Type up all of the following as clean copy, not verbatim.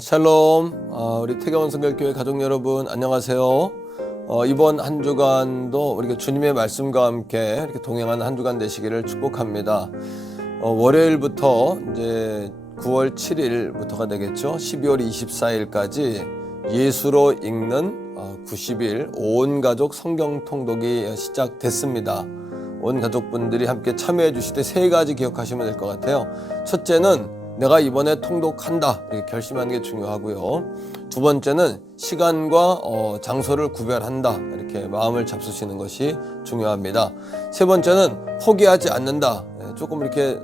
샬롬. 우리 태경원 성결교회 가족 여러분 안녕하세요. 이번 한 주간도 우리가 주님의 말씀과 함께 이렇게 동행하는 한 주간 되시기를 축복합니다. 월요일부터 이제 9월 7일부터가 되겠죠. 12월 24일까지 예수로 읽는 90일 온 가족 성경 통독이 시작됐습니다. 온 가족분들이 함께 참여해 주실 때 세 가지 기억하시면 될 것 같아요. 첫째는 내가 이번에 통독한다 이렇게 결심하는 게 중요하고요. 두 번째는 시간과 장소를 구별한다 이렇게 마음을 잡수시는 것이 중요합니다. 세 번째는 포기하지 않는다. 조금 이렇게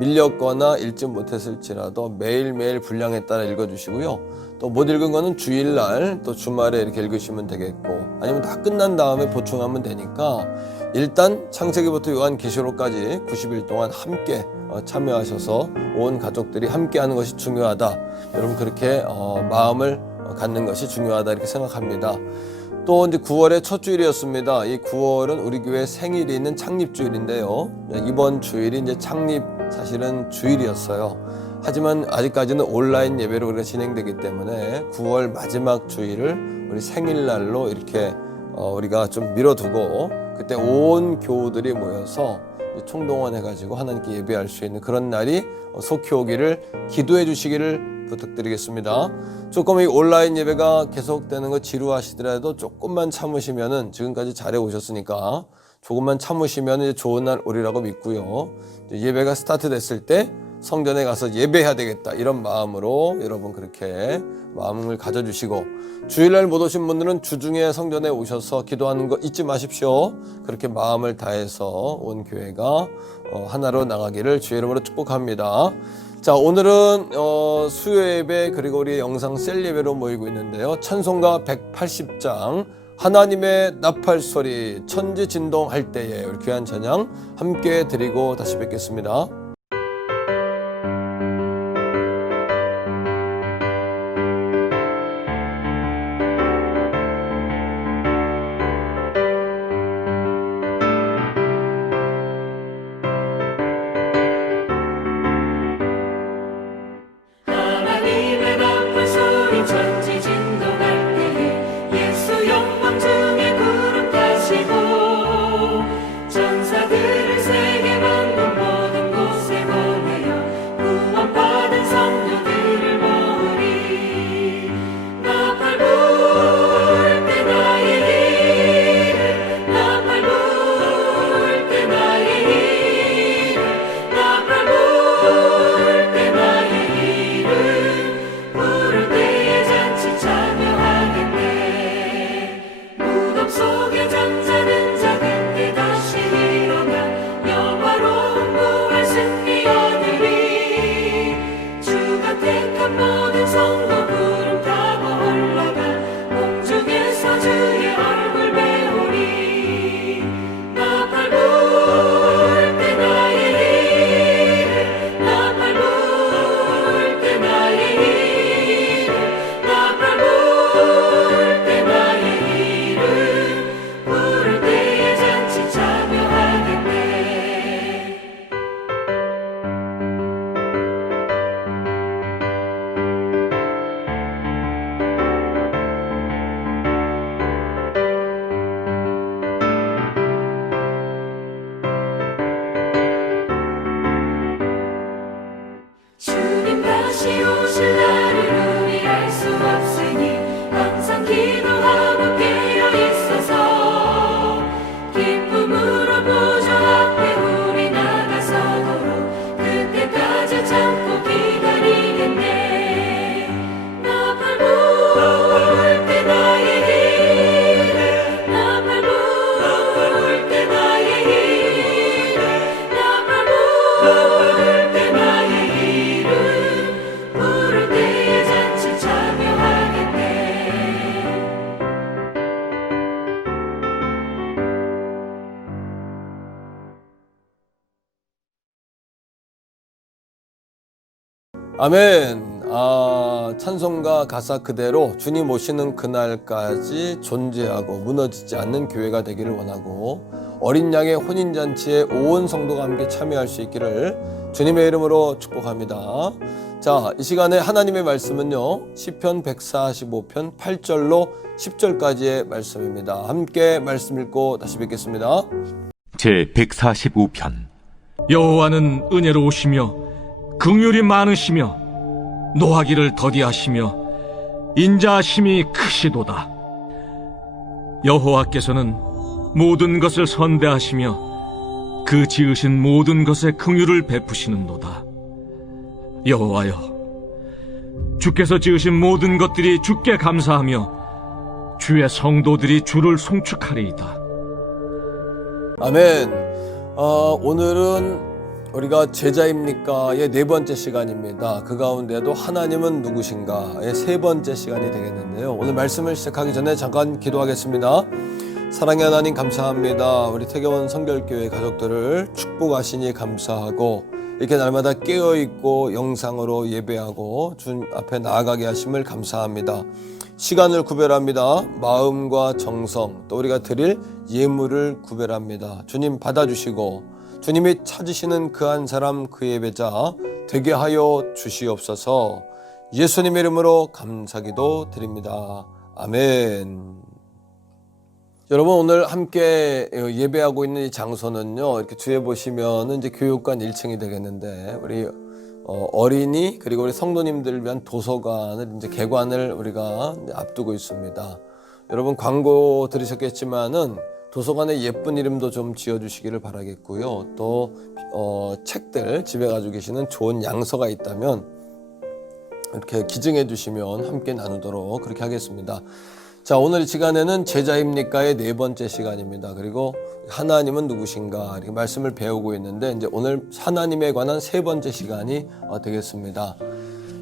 밀렸거나 읽지 못했을지라도 매일매일 분량에 따라 읽어주시고요. 또 못 읽은 거는 주일날 또 주말에 이렇게 읽으시면 되겠고, 아니면 다 끝난 다음에 보충하면 되니까 일단 창세기부터 요한계시록까지 90일 동안 함께 참여하셔서 온 가족들이 함께 하는 것이 중요하다. 여러분 그렇게 마음을 갖는 것이 중요하다 이렇게 생각합니다. 또 이제 9월의 첫 주일이었습니다. 이 9월은 우리 교회 생일이 있는 창립주일인데요. 이번 주일이 이제 창립 사실은 주일이었어요. 하지만 아직까지는 온라인 예배로 우리가 진행되기 때문에 9월 마지막 주일을 우리 생일날로 이렇게 우리가 좀 미뤄두고 그때 온 교우들이 모여서 총동원해가지고 하나님께 예배할 수 있는 그런 날이 속히 오기를 기도해 주시기를 부탁드리겠습니다. 조금 이 온라인 예배가 계속되는 거 지루하시더라도 조금만 참으시면은 지금까지 잘해 오셨으니까 조금만 참으시면 이제 좋은 날 오리라고 믿고요. 예배가 스타트 됐을 때 성전에 가서 예배해야 되겠다 이런 마음으로 여러분 그렇게 마음을 가져주시고, 주일날 못 오신 분들은 주중에 성전에 오셔서 기도하는 거 잊지 마십시오. 그렇게 마음을 다해서 온 교회가 하나로 나가기를 주의 이름으로 축복합니다. 자, 오늘은 수요 예배 그리고 우리 영상 셀 예배로 모이고 있는데요. 찬송가 180장 하나님의 나팔소리 천지 진동할 때에 우리 귀한 찬양 함께 드리고 다시 뵙겠습니다. 아멘. 찬송가 가사 그대로 주님 오시는 그날까지 존재하고 무너지지 않는 교회가 되기를 원하고, 어린 양의 혼인잔치에 온 성도가 함께 참여할 수 있기를 주님의 이름으로 축복합니다. 자, 이 시간에 하나님의 말씀은요, 시편 145편 8절로 10절까지의 말씀입니다. 함께 말씀 읽고 다시 뵙겠습니다. 제 145편. 여호와는 은혜로우시며 긍휼이 많으시며 노하기를 더디하시며 인자하심이 크시도다. 여호와께서는 모든 것을 선대하시며 그 지으신 모든 것에 긍휼을 베푸시는도다. 여호와여, 주께서 지으신 모든 것들이 주께 감사하며 주의 성도들이 주를 송축하리이다. 아멘. 오늘은 우리가 제자입니까의 네 번째 시간입니다. 그 가운데도 하나님은 누구신가의 세 번째 시간이 되겠는데요. 오늘 말씀을 시작하기 전에 잠깐 기도하겠습니다. 사랑의 하나님, 감사합니다. 우리 태경원 성결교회 가족들을 축복하시니 감사하고, 이렇게 날마다 깨어있고 영상으로 예배하고 주님 앞에 나아가게 하심을 감사합니다. 시간을 구별합니다. 마음과 정성, 또 우리가 드릴 예물을 구별합니다. 주님 받아주시고 주님이 찾으시는 그 한 사람, 그 예배자 되게 하여 주시옵소서. 예수님의 이름으로 감사기도 드립니다. 아멘. 여러분, 오늘 함께 예배하고 있는 이 장소는요, 이렇게 뒤에 보시면은 이제 교육관 1층이 되겠는데, 우리 어린이 그리고 우리 성도님들을 위한 도서관을 이제 개관을 우리가 앞두고 있습니다. 여러분, 광고 들으셨겠지만은 도서관에 예쁜 이름도 좀 지어주시기를 바라겠고요. 또 책들 집에 가지고 계시는 좋은 양서가 있다면 이렇게 기증해 주시면 함께 나누도록 그렇게 하겠습니다. 자, 오늘 이 시간에는 제자입니까의 네 번째 시간입니다. 그리고 하나님은 누구신가 이렇게 말씀을 배우고 있는데, 이제 오늘 하나님에 관한 세 번째 시간이 되겠습니다.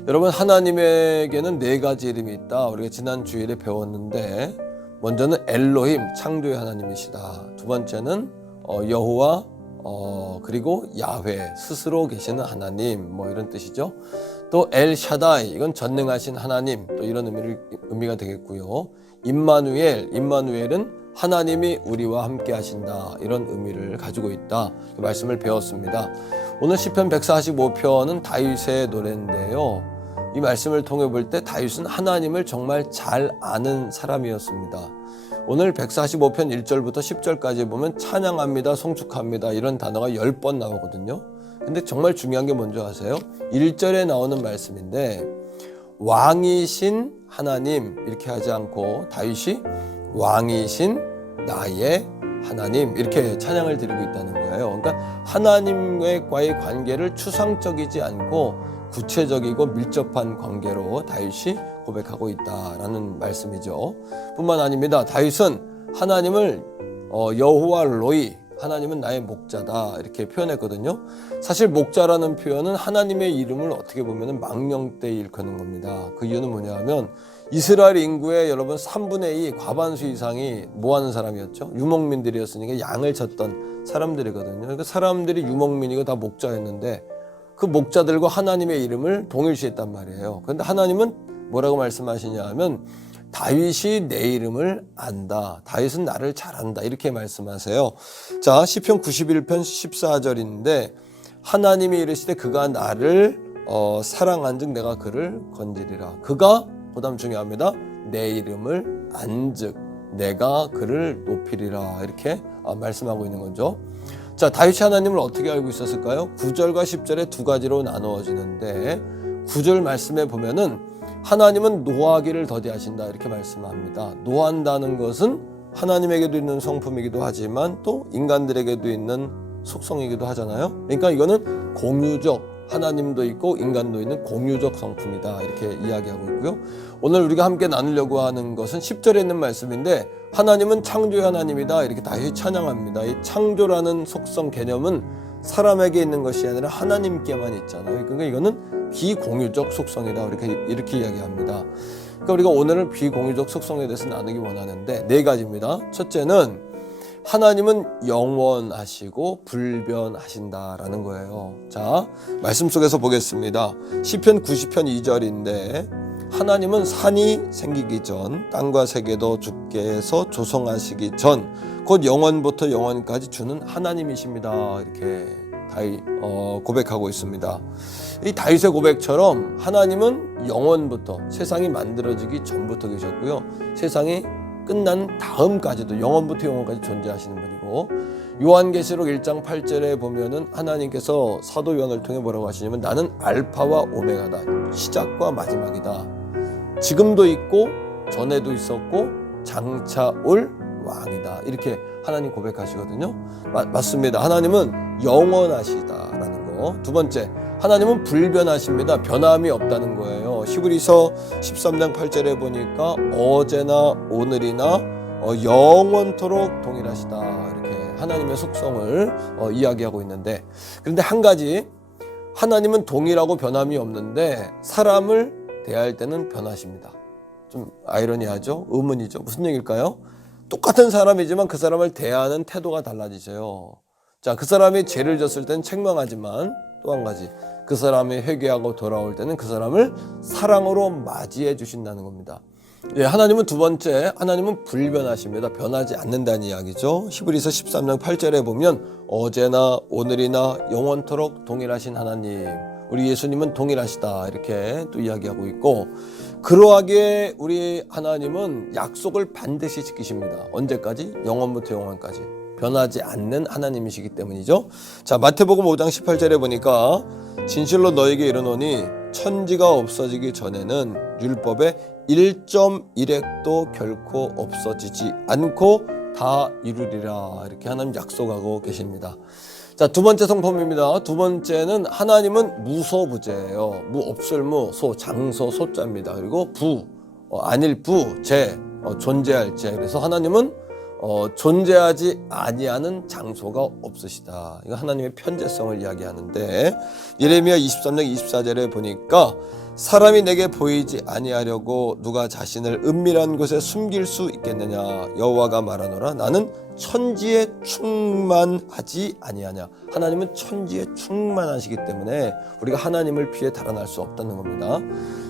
여러분, 하나님에게는 네 가지 이름이 있다. 우리가 지난 주일에 배웠는데, 먼저는 엘로힘, 창조의 하나님이시다. 두 번째는 여호와, 그리고 야훼, 스스로 계시는 하나님, 뭐 이런 뜻이죠. 또 엘샤다이, 이건 전능하신 하나님, 또 이런 의미가 되겠고요. 임마누엘은 하나님이 우리와 함께 하신다, 이런 의미를 가지고 있다, 그 말씀을 배웠습니다. 오늘 시편 145편은 다윗의 노래인데요, 이 말씀을 통해 볼 때 다윗은 하나님을 정말 잘 아는 사람이었습니다. 오늘 145편 1절부터 10절까지 보면 찬양합니다, 송축합니다, 이런 단어가 10번 나오거든요. 근데 정말 중요한 게 뭔지 아세요? 1절에 나오는 말씀인데, 왕이신 하나님 이렇게 하지 않고 다윗이 왕이신 나의 하나님 이렇게 찬양을 드리고 있다는 거예요. 그러니까 하나님과의 관계를 추상적이지 않고 구체적이고 밀접한 관계로 다윗이 고백하고 있다라는 말씀이죠. 뿐만 아닙니다. 다윗은 하나님을 여호와 로이, 하나님은 나의 목자다 이렇게 표현했거든요. 사실 목자라는 표현은 하나님의 이름을 어떻게 보면 망령되이 일컫는 겁니다. 그 이유는 뭐냐 하면 이스라엘 인구의 여러분 3분의 2 과반수 이상이 뭐 하는 사람이었죠? 유목민들이었으니까 양을 쳤던 사람들이거든요. 그러니까 사람들이 유목민이고 다 목자였는데 그 목자들과 하나님의 이름을 동일시했단 말이에요. 그런데 하나님은 뭐라고 말씀하시냐 하면 다윗이 내 이름을 안다. 다윗은 나를 잘 안다. 이렇게 말씀하세요. 자, 시편 91편 14절인데 하나님이 이르시되 그가 나를 사랑한즉 내가 그를 건지리라. 그가 그다음 중요합니다. 내 이름을 안즉 내가 그를 높이리라. 이렇게 말씀하고 있는 거죠. 자, 다윗이 하나님을 어떻게 알고 있었을까요? 9절과 10절에 두 가지로 나누어지는데 9절 말씀에 보면은 하나님은 노하기를 더디하신다 이렇게 말씀합니다. 노한다는 것은 하나님에게도 있는 성품이기도 하지만 또 인간들에게도 있는 속성이기도 하잖아요. 그러니까 이거는 공유적, 하나님도 있고 인간도 있는 공유적 성품이다 이렇게 이야기하고 있고요. 오늘 우리가 함께 나누려고 하는 것은 10절에 있는 말씀인데 하나님은 창조의 하나님이다 이렇게 다시 찬양합니다. 이 창조라는 속성 개념은 사람에게 있는 것이 아니라 하나님께만 있잖아요. 그러니까 이거는 비공유적 속성이다 이렇게 이야기합니다. 그러니까 우리가 오늘은 비공유적 속성에 대해서 나누기 원하는데 네 가지입니다. 첫째는 하나님은 영원하시고 불변하신다라는 거예요. 자, 말씀 속에서 보겠습니다. 시편 90편 2절인데 하나님은 산이 생기기 전 땅과 세계도 주께서 조성하시기 전 곧 영원부터 영원까지 주는 하나님이십니다. 이렇게 고백하고 있습니다. 이 다윗의 고백처럼 하나님은 영원부터 세상이 만들어지기 전부터 계셨고요. 세상이 끝난 다음까지도 영원부터 영원까지 존재하시는 분이고, 요한계시록 1장 8절에 보면은 하나님께서 사도 요한을 통해 뭐라고 하시냐면 나는 알파와 오메가다. 시작과 마지막이다. 지금도 있고 전에도 있었고 장차 올 왕이다. 이렇게 하나님 고백하시거든요. 맞습니다. 하나님은 영원하시다라는 거. 두 번째, 하나님은 불변하십니다. 변함이 없다는 거예요. 히브리서 13장 8절에 보니까 어제나 오늘이나 영원토록 동일하시다. 이렇게 하나님의 속성을 이야기하고 있는데, 그런데 한 가지, 하나님은 동일하고 변함이 없는데 사람을 대할 때는 변하십니다. 좀 아이러니하죠? 의문이죠? 무슨 얘기일까요? 똑같은 사람이지만 그 사람을 대하는 태도가 달라지죠. 자, 그 사람이 죄를 졌을 때는 책망하지만 또 한 가지, 그 사람이 회개하고 돌아올 때는 그 사람을 사랑으로 맞이해 주신다는 겁니다. 예, 하나님은 두 번째, 하나님은 불변하십니다. 변하지 않는다는 이야기죠. 히브리서 13장 8절에 보면 어제나 오늘이나 영원토록 동일하신 하나님, 우리 예수님은 동일하시다. 이렇게 또 이야기하고 있고, 그러하기에 우리 하나님은 약속을 반드시 지키십니다. 언제까지? 영원부터 영원까지. 변하지 않는 하나님이시기 때문이죠. 자, 마태복음 5장 18절에 보니까 진실로 너에게 이르노니 천지가 없어지기 전에는 율법의 1.1획도 결코 없어지지 않고 다 이루리라. 이렇게 하나님 약속하고 계십니다. 자, 두 번째 성품입니다. 두 번째는 하나님은 무소부재예요. 무 없을 무, 소, 장소, 소자입니다. 그리고 부, 아닐 부, 재, 존재할 재. 그래서 하나님은 존재하지 아니하는 장소가 없으시다. 이거 하나님의 편재성을 이야기하는데, 예레미야 23장 24절에 보니까 사람이 내게 보이지 아니하려고 누가 자신을 은밀한 곳에 숨길 수 있겠느냐. 여호와가 말하노라 나는 천지에 충만하지 아니하냐. 하나님은 천지에 충만하시기 때문에 우리가 하나님을 피해 달아날 수 없다는 겁니다.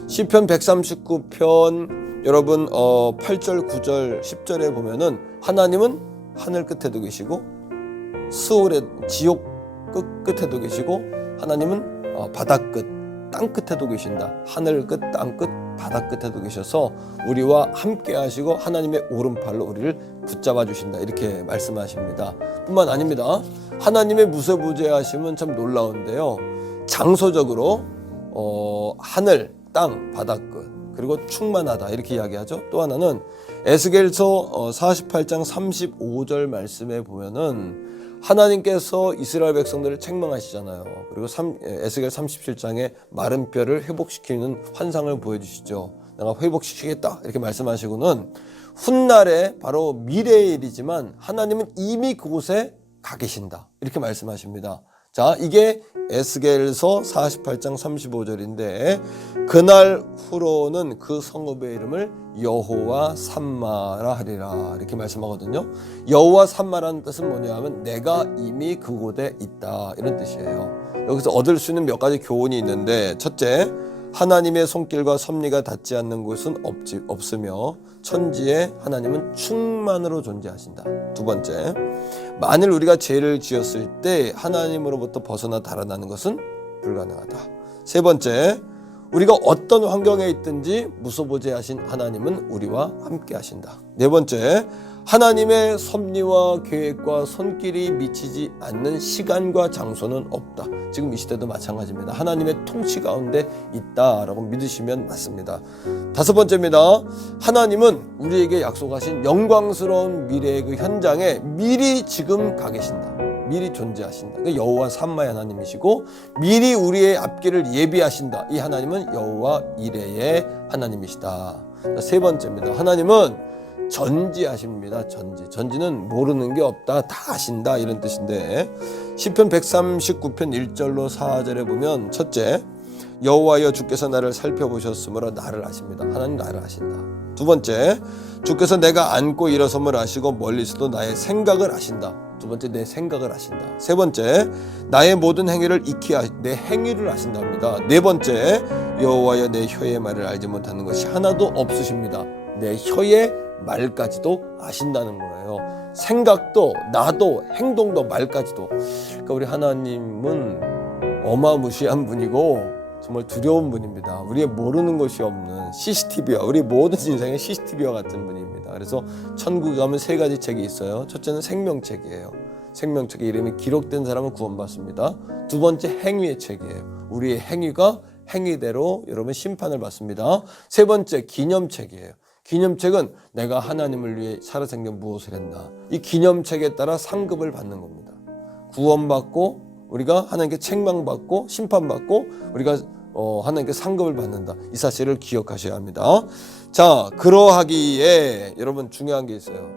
시편 139편 여러분 8절 9절 10절에 보면은 하나님은 하늘 끝에도 계시고 스올의 지옥 끝에도 계시고, 하나님은 바닥 끝 땅 끝에도 계신다. 하늘 끝, 땅 끝, 바닥 끝에도 계셔서 우리와 함께 하시고 하나님의 오른팔로 우리를 붙잡아 주신다. 이렇게 말씀하십니다. 뿐만 아닙니다. 하나님의 무소부재하심은 참 놀라운데요. 장소적으로 하늘, 땅, 바닥 끝, 그리고 충만하다. 이렇게 이야기하죠. 또 하나는 에스겔서 48장 35절 말씀에 보면은 하나님께서 이스라엘 백성들을 책망하시잖아요. 그리고 에스겔 37장에 마른 뼈를 회복시키는 환상을 보여주시죠. 내가 회복시키겠다 이렇게 말씀하시고는 훗날에 바로 미래의 일이지만 하나님은 이미 그곳에 가 계신다 이렇게 말씀하십니다. 자, 이게 에스겔서 48장 35절인데 그날 후로는 그 성읍의 이름을 여호와 삼마라 하리라 이렇게 말씀하거든요. 여호와 삼마라는 뜻은 뭐냐 하면 내가 이미 그곳에 있다 이런 뜻이에요. 여기서 얻을 수 있는 몇 가지 교훈이 있는데, 첫째, 하나님의 손길과 섭리가 닿지 않는 곳은 없으며 천지에 하나님은 충만으로 존재하신다. 두 번째, 만일 우리가 죄를 지었을 때 하나님으로부터 벗어나 달아나는 것은 불가능하다. 세 번째, 우리가 어떤 환경에 있든지 무소부재하신 하나님은 우리와 함께 하신다. 네 번째, 하나님의 섭리와 계획과 손길이 미치지 않는 시간과 장소는 없다. 지금 이 시대도 마찬가지입니다. 하나님의 통치 가운데 있다라고 믿으시면 맞습니다. 다섯 번째입니다. 하나님은 우리에게 약속하신 영광스러운 미래의 그 현장에 미리 지금 가 계신다. 미리 존재하신다. 여호와 삼마의 하나님이시고 미리 우리의 앞길을 예비하신다. 이 하나님은 여호와 이레의 하나님이시다. 세 번째입니다. 하나님은 전지하십니다. 전지는 모르는 게 없다, 다 아신다 이런 뜻인데, 시편 139편 1절로 4절에 보면 첫째, 여호와여 주께서 나를 살펴보셨으므로 나를 아십니다. 하나님 나를 아신다. 두 번째, 주께서 내가 앉고 일어섬을 아시고 멀리서도 나의 생각을 아신다. 두 번째, 내 생각을 아신다. 세 번째, 나의 모든 행위를 익히 내 행위를 아신답니다. 네 번째, 여호와여 내 혀의 말을 알지 못하는 것이 하나도 없으십니다. 내 혀의 말까지도 아신다는 거예요. 생각도, 나도, 행동도, 말까지도. 그러니까 우리 하나님은 어마무시한 분이고 정말 두려운 분입니다. 우리의 모르는 것이 없는 CCTV와 우리 모든 인생의 CCTV와 같은 분입니다. 그래서 천국에 가면 세 가지 책이 있어요. 첫째는 생명책이에요. 생명책의 이름이 기록된 사람은 구원받습니다. 두 번째 행위의 책이에요. 우리의 행위가 행위대로 여러분 심판을 받습니다. 세 번째 기념책이에요. 기념책은 내가 하나님을 위해 살아 생겨 무엇을 했나. 이 기념책에 따라 상급을 받는 겁니다. 구원받고 우리가 하나님께 책망받고 심판받고 우리가 하나님께 상급을 받는다. 이 사실을 기억하셔야 합니다. 자, 그러하기에 여러분 중요한 게 있어요.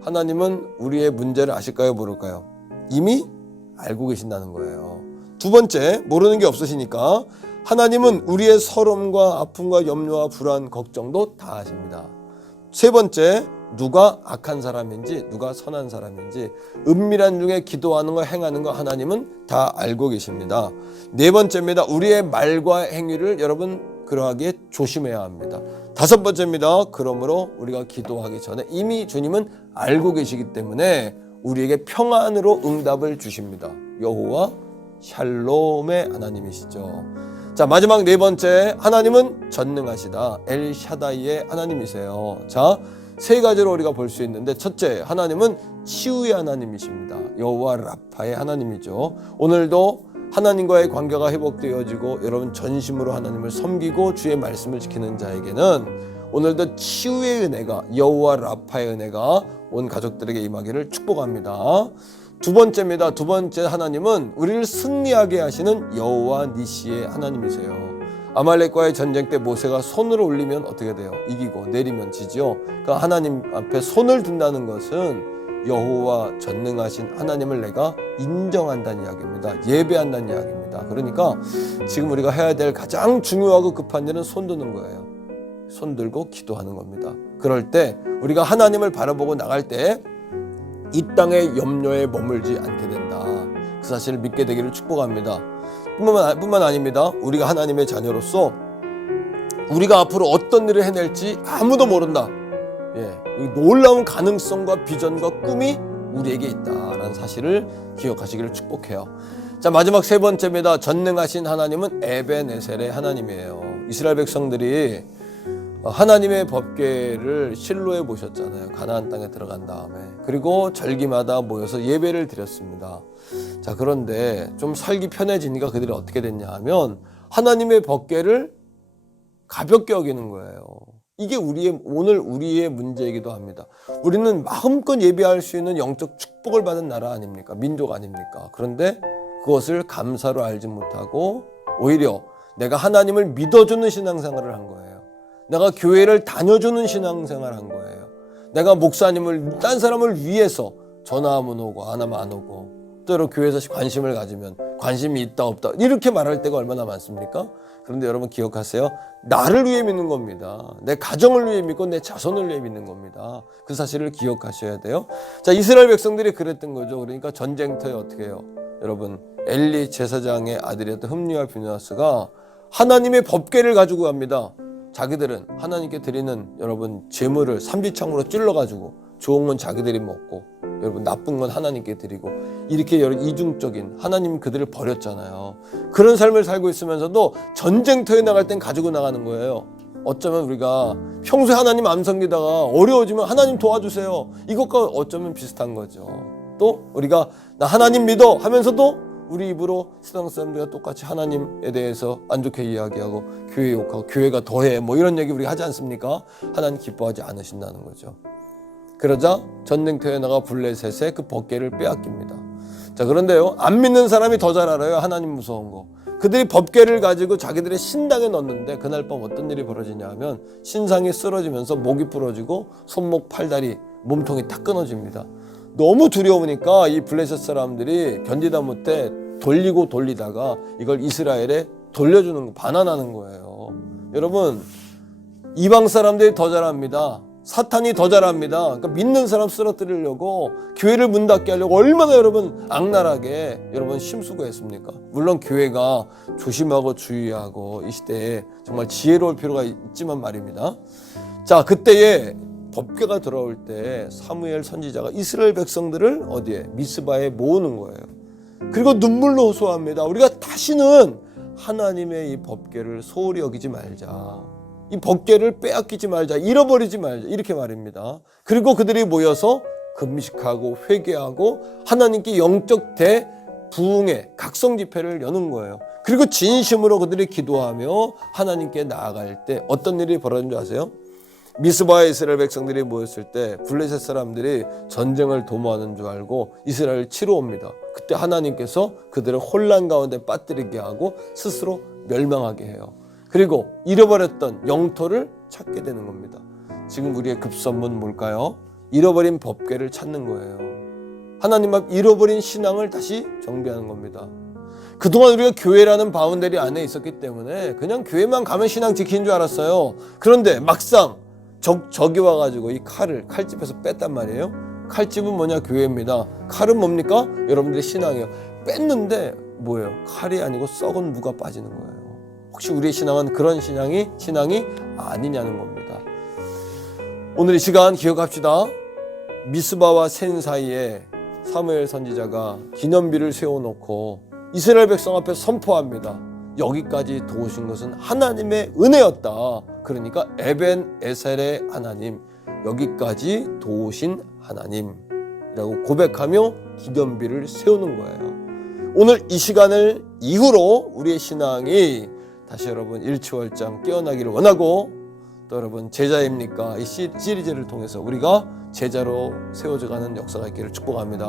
하나님은 우리의 문제를 아실까요? 모를까요? 이미 알고 계신다는 거예요. 두 번째, 모르는 게 없으시니까 하나님은 우리의 서름과 아픔과 염려와 불안, 걱정도 다 아십니다. 세 번째, 누가 악한 사람인지 누가 선한 사람인지 은밀한 중에 기도하는 거 행하는 거 하나님은 다 알고 계십니다. 네 번째입니다. 우리의 말과 행위를 여러분 그러하기에 조심해야 합니다. 다섯 번째입니다. 그러므로 우리가 기도하기 전에 이미 주님은 알고 계시기 때문에 우리에게 평안으로 응답을 주십니다. 여호와 샬롬의 하나님이시죠. 자, 마지막 네 번째, 하나님은 전능하시다. 엘샤다이의 하나님이세요. 자, 세 가지로 우리가 볼 수 있는데, 첫째, 하나님은 치유의 하나님이십니다. 여호와 라파의 하나님이죠. 오늘도 하나님과의 관계가 회복되어지고 여러분 전심으로 하나님을 섬기고 주의 말씀을 지키는 자에게는 오늘도 치유의 은혜가, 여호와 라파의 은혜가 온 가족들에게 임하기를 축복합니다. 두 번째입니다. 두 번째, 하나님은 우리를 승리하게 하시는 여호와 니시의 하나님이세요. 아말렉과의 전쟁 때 모세가 손을 올리면 어떻게 돼요? 이기고 내리면 지죠. 그러니까 하나님 앞에 손을 든다는 것은 여호와 전능하신 하나님을 내가 인정한다는 이야기입니다. 예배한다는 이야기입니다. 그러니까 지금 우리가 해야 될 가장 중요하고 급한 일은 손 드는 거예요. 손 들고 기도하는 겁니다. 그럴 때 우리가 하나님을 바라보고 나갈 때 이 땅의 염려에 머물지 않게 된다. 그 사실을 믿게 되기를 축복합니다. 뿐만 아닙니다. 우리가 하나님의 자녀로서 우리가 앞으로 어떤 일을 해낼지 아무도 모른다. 놀라운 가능성과 비전과 꿈이 우리에게 있다라는 사실을 기억하시기를 축복해요. 자, 마지막 세 번째입니다. 전능하신 하나님은 에벤에셀의 하나님이에요. 이스라엘 백성들이 하나님의 법궤를 실로에 모셨잖아요. 가나안 땅에 들어간 다음에. 그리고 절기마다 모여서 예배를 드렸습니다. 자, 그런데 좀 살기 편해지니까 그들이 어떻게 됐냐 하면 하나님의 법궤를 가볍게 여기는 거예요. 이게 오늘 우리의 문제이기도 합니다. 우리는 마음껏 예배할 수 있는 영적 축복을 받은 나라 아닙니까? 민족 아닙니까? 그런데 그것을 감사로 알지 못하고 오히려 내가 하나님을 믿어주는 신앙생활을 한 거예요. 내가 교회를 다녀주는 신앙생활을 한 거예요. 내가 목사님을 딴 사람을 위해서 전화하면 오고 안 하면 안 오고 때로 교회에서 관심을 가지면 관심이 있다 없다 이렇게 말할 때가 얼마나 많습니까? 그런데 여러분 기억하세요. 나를 위해 믿는 겁니다. 내 가정을 위해 믿고 내 자손을 위해 믿는 겁니다. 그 사실을 기억하셔야 돼요. 자, 이스라엘 백성들이 그랬던 거죠. 그러니까 전쟁터에 어떻게 해요? 여러분 엘리 제사장의 아들이었던 흠리와 비느하스가 하나님의 법궤를 가지고 갑니다. 자기들은 하나님께 드리는 여러분 제물을 삼지창으로 찔러가지고 좋은 건 자기들이 먹고 여러분 나쁜 건 하나님께 드리고 이렇게 여러 이중적인 하나님 그들을 버렸잖아요. 그런 삶을 살고 있으면서도 전쟁터에 나갈 땐 가지고 나가는 거예요. 어쩌면 우리가 평소에 하나님 안 섬기다가 어려워지면 하나님 도와주세요. 이것과 어쩌면 비슷한 거죠. 또 우리가 나 하나님 믿어 하면서도 우리 입으로 세상 사람들과 똑같이 하나님에 대해서 안 좋게 이야기하고 교회 욕하고 교회가 더해 뭐 이런 얘기 우리가 하지 않습니까? 하나님 기뻐하지 않으신다는 거죠. 그러자 전쟁터에 나가 블레셋의 그 법궤를 빼앗깁니다. 자, 그런데요, 안 믿는 사람이 더 잘 알아요. 하나님 무서운 거. 그들이 법궤를 가지고 자기들의 신당에 넣었는데 그날 밤 어떤 일이 벌어지냐 하면 신상이 쓰러지면서 목이 부러지고 손목 팔다리 몸통이 다 끊어집니다. 너무 두려우니까 이 블레셋 사람들이 견디다 못해 돌리다가 이걸 이스라엘에 돌려주는 거, 반환하는 거예요. 여러분, 이방 사람들이 더 잘합니다. 사탄이 더 잘합니다. 그러니까 믿는 사람 쓰러뜨리려고 교회를 문 닫게 하려고 얼마나 여러분 악랄하게 여러분 심수고했습니까? 물론 교회가 조심하고 주의하고 이 시대에 정말 지혜로울 필요가 있지만 말입니다. 자, 그때에 법궤가 들어올 때 사무엘 선지자가 이스라엘 백성들을 어디에? 미스바에 모으는 거예요. 그리고 눈물로 호소합니다. 우리가 다시는 하나님의 이 법궤를 소홀히 여기지 말자. 이 법궤를 빼앗기지 말자. 잃어버리지 말자. 이렇게 말입니다. 그리고 그들이 모여서 금식하고 회개하고 하나님께 영적 대부흥의 각성 집회를 여는 거예요. 그리고 진심으로 그들이 기도하며 하나님께 나아갈 때 어떤 일이 벌어진 줄 아세요? 미스바에 이스라엘 백성들이 모였을 때 블레셋 사람들이 전쟁을 도모하는 줄 알고 이스라엘을 치러 옵니다. 그때 하나님께서 그들을 혼란 가운데 빠뜨리게 하고 스스로 멸망하게 해요. 그리고 잃어버렸던 영토를 찾게 되는 겁니다. 지금 우리의 급선무는 뭘까요? 잃어버린 법궤를 찾는 거예요. 하나님 앞 잃어버린 신앙을 다시 정비하는 겁니다. 그동안 우리가 교회라는 바운더리 안에 있었기 때문에 그냥 교회만 가면 신앙 지키는 줄 알았어요. 그런데 막상 적이 와가지고 이 칼집에서 뺐단 말이에요. 칼집은 뭐냐? 교회입니다. 칼은 뭡니까? 여러분들의 신앙이에요. 뺐는데 뭐예요? 칼이 아니고 썩은 무가 빠지는 거예요. 혹시 우리의 신앙은 그런 신앙이 아니냐는 겁니다. 오늘 이 시간 기억합시다. 미스바와 센 사이에 사무엘 선지자가 기념비를 세워놓고 이스라엘 백성 앞에 선포합니다. 여기까지 도우신 것은 하나님의 은혜였다. 그러니까 에벤에셀의 하나님, 여기까지 도우신 하나님이라고 고백하며 기념비를 세우는 거예요. 오늘 이 시간을 이후로 우리의 신앙이 다시 여러분 일취월장 깨어나기를 원하고, 또 여러분 제자입니까? 이 시리즈를 통해서 우리가 제자로 세워져가는 역사가 있기를 축복합니다.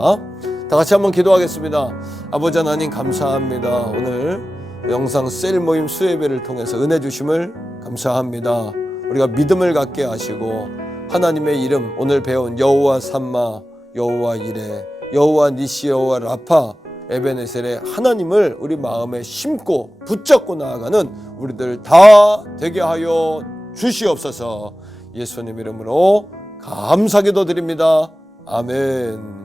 다 같이 한번 기도하겠습니다. 아버지 하나님 감사합니다. 오늘 영상 셀 모임 수예배를 통해서 은혜 주심을 감사합니다. 우리가 믿음을 갖게 하시고 하나님의 이름, 오늘 배운 여호와 삼마, 여호와 이레, 여호와 니시, 여호와 라파, 에베네셀의 하나님을 우리 마음에 심고 붙잡고 나아가는 우리들 다 되게 하여 주시옵소서. 예수님 이름으로 감사기도 드립니다. 아멘.